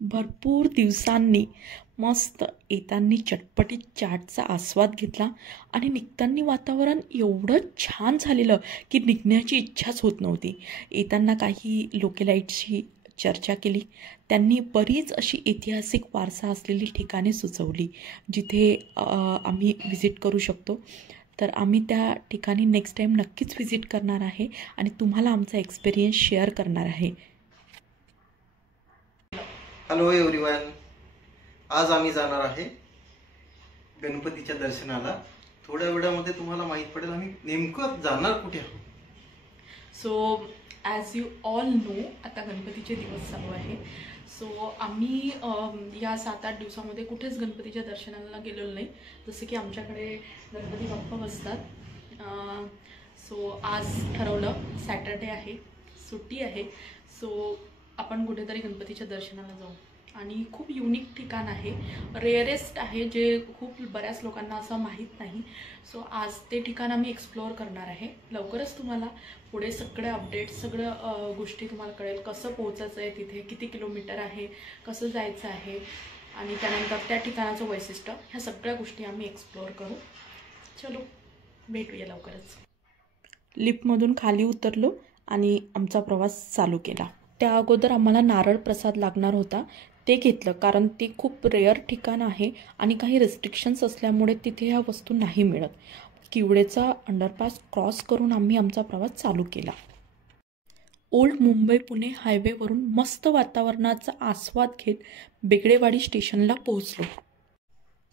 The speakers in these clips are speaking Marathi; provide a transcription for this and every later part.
भरपूर दिवसांनी मस्त येताना चटपटीत चाटचा आस्वाद घेतला आणि निघताना वातावरण एवढं छान झालेलं की निघण्याची इच्छाच होत नव्हती. येताना काही लोकेलाईटशी चर्चा केली. त्यांनी बरीच अशी ऐतिहासिक वारसा असलेली ठिकाणे सुचवली जिथे आम्ही व्हिजिट करू शकतो. तर आम्ही त्या ठिकाणी नेक्स्ट टाईम नक्कीच व्हिजिट करणार आहे आणि तुम्हाला आमचा एक्सपिरियन्स शेअर करणार आहे. हॅलो एव्हरीवन, आज आम्ही जाणार आहे गणपतीच्या दर्शनाला. थोड्या वेळामध्ये तुम्हाला माहीत पडेल आम्ही नेमकं जाणार कुठे आहोत. So as you all know, आता गणपतीचे दिवस चालू आहे. सो आम्ही या 7-8 दिवसामध्ये कुठेच गणपतीच्या दर्शनाला गेलेलो नाही. जसं की आमच्याकडे गणपती बाप्पा बसतात. सो आज ठरवलं सॅटर्डे आहे, सुट्टी आहे. सो आपण कुठेतरी गणपतीच्या दर्शनाला जाऊ. आणि खूप युनिक ठिकाण आहे, रेअरेस्ट आहे, जे खूप बऱ्याच लोकांना असं माहीत नाही. सो आज ते ठिकाण आम्ही एक्सप्लोअर करणार आहे. लवकरच तुम्हाला पुढे सगळे अपडेट्स, सगळं गोष्टी तुम्हाला कळेल. कसं पोहोचायचं आहे तिथे, किती किलोमीटर आहे, कसं जायचं आहे आणि त्यानंतर त्या ठिकाणाचं वैशिष्ट्य, ह्या सगळ्या गोष्टी आम्ही एक्सप्लोअर करू. चलो भेटूया लवकरच. लिफ्टमधून खाली उतरलो आणि आमचा प्रवास चालू केला. त्या अगोदर आम्हाला नारळ प्रसाद लागणार होता, ते घेतलं. कारण ते खूप रेअर ठिकाण आहे आणि काही रेस्ट्रिक्शन्स असल्यामुळे तिथे ह्या वस्तू नाही मिळत. किवडेचा अंडरपास क्रॉस करून आम्ही आमचा प्रवास चालू केला. ओल्ड मुंबई पुणे हायवेवरून मस्त वातावरणाचा आस्वाद घेत बेगडेवाडी स्टेशनला पोहोचलो.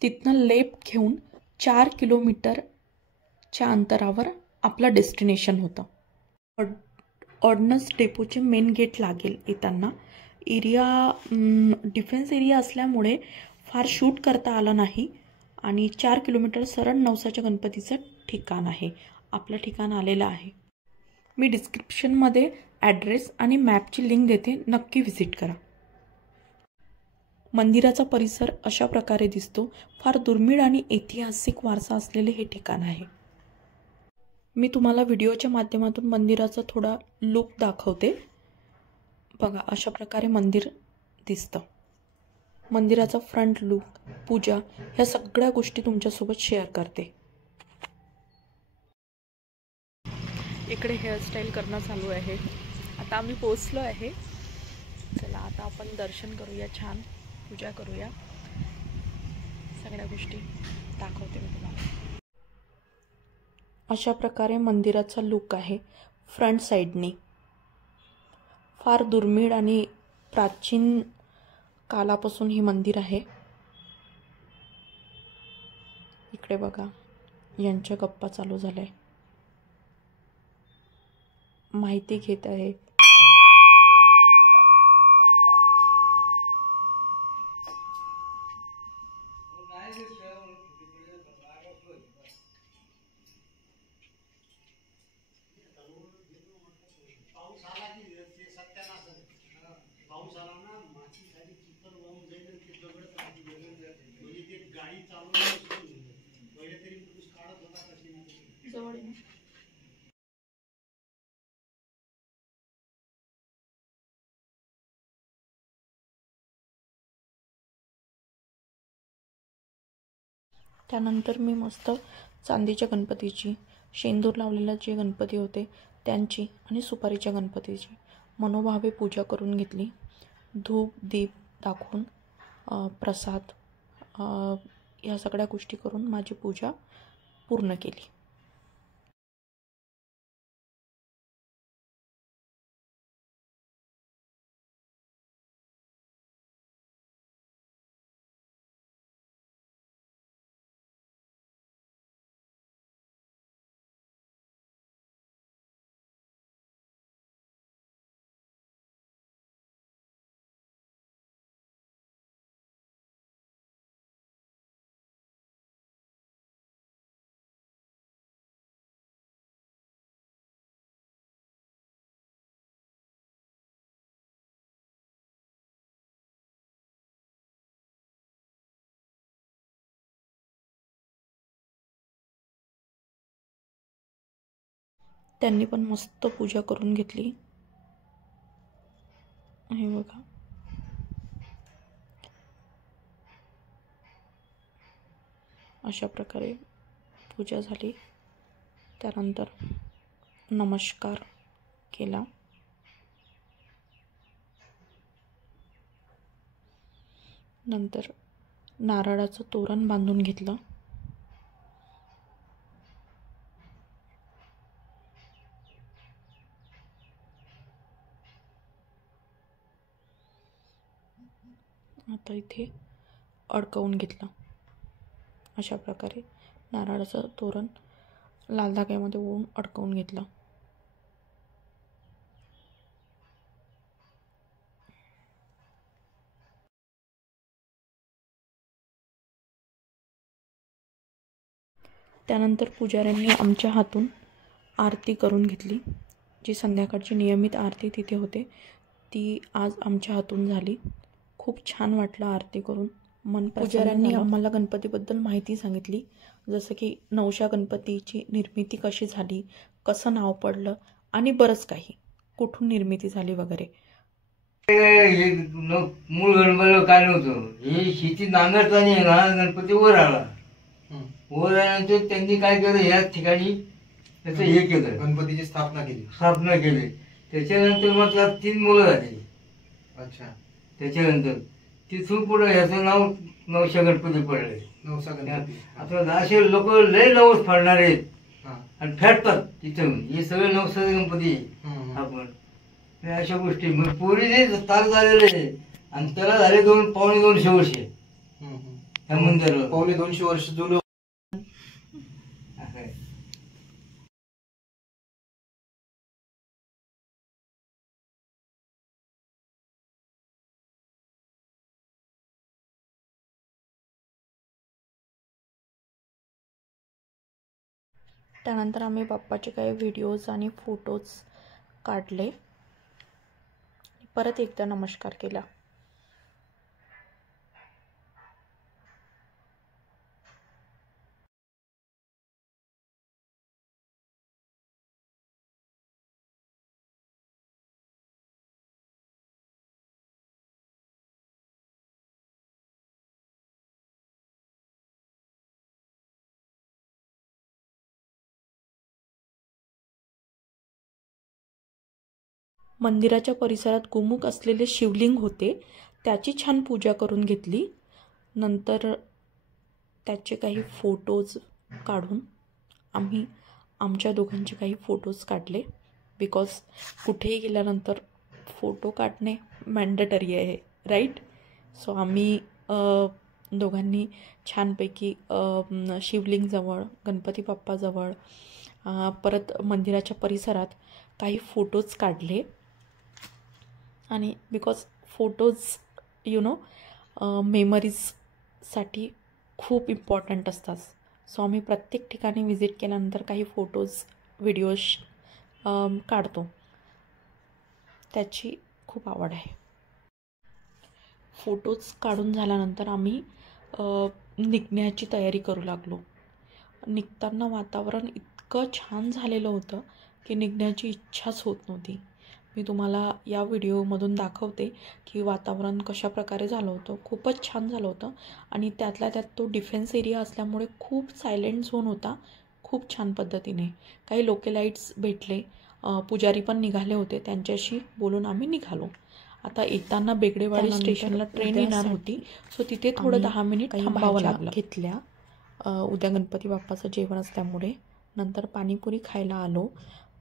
तिथनं लेफ्ट घेऊन 4 किलोमीटरच्या अंतरावर आपलं डेस्टिनेशन होतं. ऑर्डनन्स डेपोचे मेन गेट लागेल. येताना एरिया डिफेन्स एरिया असल्यामुळे फार शूट करता आलं नाही आणि 4 किलोमीटर सरळ नवसाच्या गणपतीचं ठिकाण आहे. आपलं ठिकाण आलेलं आहे. मी डिस्क्रिप्शनमध्ये ॲड्रेस आणि मॅपची लिंक देते, नक्की व्हिजिट करा. मंदिराचा परिसर अशा प्रकारे दिसतो. फार दुर्मिळ आणि ऐतिहासिक वारसा असलेले हे ठिकाण आहे. मी तुम्हाला व्हिडिओच्या माध्यमातून मंदिराचा थोडा लुक दाखवते. बघा, अशा प्रकारे मंदिर दिसतं. मंदिराचा फ्रंट लुक, पूजा, ह्या सगळ्या गोष्टी तुमच्यासोबत शेअर करते. इकडे हेअरस्टाईल करणं चालू आहे. आता आम्ही पोचलो आहे. चला आता आपण दर्शन करूया, छान पूजा करूया. सगळ्या गोष्टी दाखवते मी तुम्हाला. अशा प्रकारे मंदिराचा लुक आहे फ्रंट साईडनी. फार दुर्मिळ आणि प्राचीन कालापासून ही मंदिर आहे. इकडे बघा, यांच्या गप्पा चालू झाल्या, माहिती घेत आहे. त्यानंतर मी मस्त चांदीच्या गणपतीची, शेंदूर लावलेला जे गणपती होते त्यांची आणि सुपारीच्या गणपतीची मनोभावे पूजा करून घेतली. धूप दीप दाखवून प्रसाद या सगळ्या गोष्टी करून माझी पूजा पूर्ण केली. त्यांनी पण मस्त पूजा करून घेतली. हे बघा, अशा प्रकारे पूजा झाली. त्यानंतर नमस्कार केला. नंतर नारळाचं तोरण बांधून घेतलं. आता इथे अडकवून घेतलं. अशा प्रकारे नारळाचं तोरण लाल धाग्यामध्ये ओवून अडकवून घेतलं. त्यानंतर पुजाऱ्यांनी आमच्या हातून आरती करून घेतली. जी संध्याकाळची नियमित आरती तिथे होते ती आज आमच्या हातून झाली. खूप छान वाटलं आरती करून. पुजाऱ्यांनी आम्हाला गणपतीबद्दल माहिती सांगितली, जसं की नवशा गणपतीची निर्मिती कशी झाली, कसं नाव पडलं आणि बरंच काही, कुठून निर्मिती झाली वगैरे. मूळ गणपतीला काय नव्हतं, हे शेती नांगरताना ना गणपती वर आला. वर आल्यानंतर त्यांनी काय केलं, याच ठिकाणी त्याचं हे केलं, गणपतीची स्थापना केली. त्याच्यानंतर मग त्यात 3 मुलं झाली. अच्छा. त्याच्यानंतर तिथून पुढे ह्याचं नाव नवशा गणपती पडले. नवसा गणपती. आता असे लोक लय नवस फाडणार आहेत आणि फेडतात तिथून. हे सगळे नवसा गणपती आपण अशा गोष्टी. मग पोरीने तार झालेले आणि त्याला झाले 2-2.25 वर्ष. ह्या मंदिराला 2.25 वर्ष जुनं. त्यानंतर आम्ही बाप्पाचे काही व्हिडिओज आणि फोटोज काढले. परत एकदा नमस्कार केला. मंदिराच्या परिसरात गोमुख असलेले शिवलिंग होते, त्याची छान पूजा करून घेतली. नंतर त्याचे काही फोटोज काढून आम्ही आमच्या दोघांचे काही फोटोज काढले. बिकॉज कुठेही गेल्यानंतर फोटो काढणे मॅन्डेटरी आहे, राईट. सो आम्ही दोघांनी छानपैकी शिवलिंगजवळ, गणपती बाप्पाजवळ, परत मंदिराच्या परिसरात काही फोटोज काढले. आणि बिकॉज फोटोज मेमरीजसाठी खूप इम्पॉर्टंट असतात. सो आम्ही प्रत्येक ठिकाणी विजिट केल्यानंतर काही फोटोज, व्हिडिओज काढतो. त्याची खूप आवड आहे. फोटोज काढून झाल्यानंतर आम्ही निघण्याची तयारी करू लागलो. निघताना वातावरण इतकं छान झालेलं होतं की निघण्याची इच्छाच होत नव्हती. मी तुम्हाला या व्हिडिओमधून दाखवते की वातावरण कशा प्रकारे झालं होतं. खूपच छान झालं होतं. आणि त्यातल्या त्यात तो डिफेन्स एरिया असल्यामुळे खूप सायलेंट झोन होता. खूप छान पद्धतीने काही लोकलाइट्स भेटले. पुजारी पण निघाले होते, त्यांच्याशी बोलून आम्ही निघालो. आता येताना बेगडेवाडी स्टेशनला ट्रेन येणार होती. सो तिथे थोडं 10 मिनिट थांबावं लागलं. घेतल्या. उद्या गणपती बाप्पाचं जेवण असल्यामुळे. नंतर पाणीपुरी खायला आलो.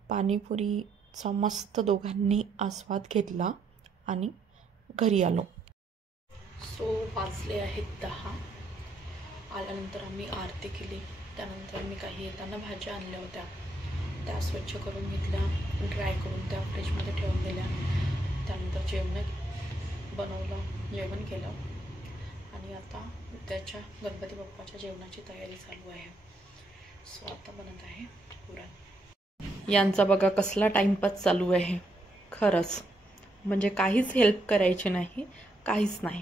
पाणीपुरीचा मस्त दोघांनी आस्वाद घेतला आणि घरी आलो. सो वाजले आहेत 10. आल्यानंतर आम्ही आरती केली. त्यानंतर आम्ही काही येताना भाज्या आणल्या होत्या, त्या स्वच्छ करून घेतल्या, ड्राय करून त्या फ्रीजमध्ये ठेवून दिल्या. त्यानंतर जेवण केलं आणि आता उद्याच्या गणपती बाप्पाच्या जेवणाची तयारी चालू आहे. सो आता बनत आहे पुरण. यांचा बघा कसला टाइमपास चालू आहे. खरंच म्हणजे काहीच हेल्प करायची नाही, काहीच नाही.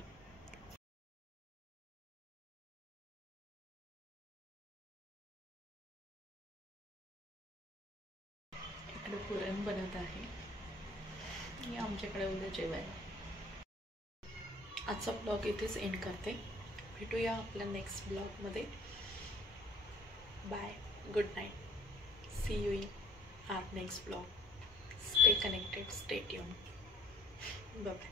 इकडे पुरण बनत आहे. आमच्याकडे उद्या जेवायला. आजचा ब्लॉग इथेच एंड करते. भेटूया आपल्या नेक्स्ट ब्लॉगमध्ये. Bye, good night, see you in our next blog. Stay connected, stay tune. Bye.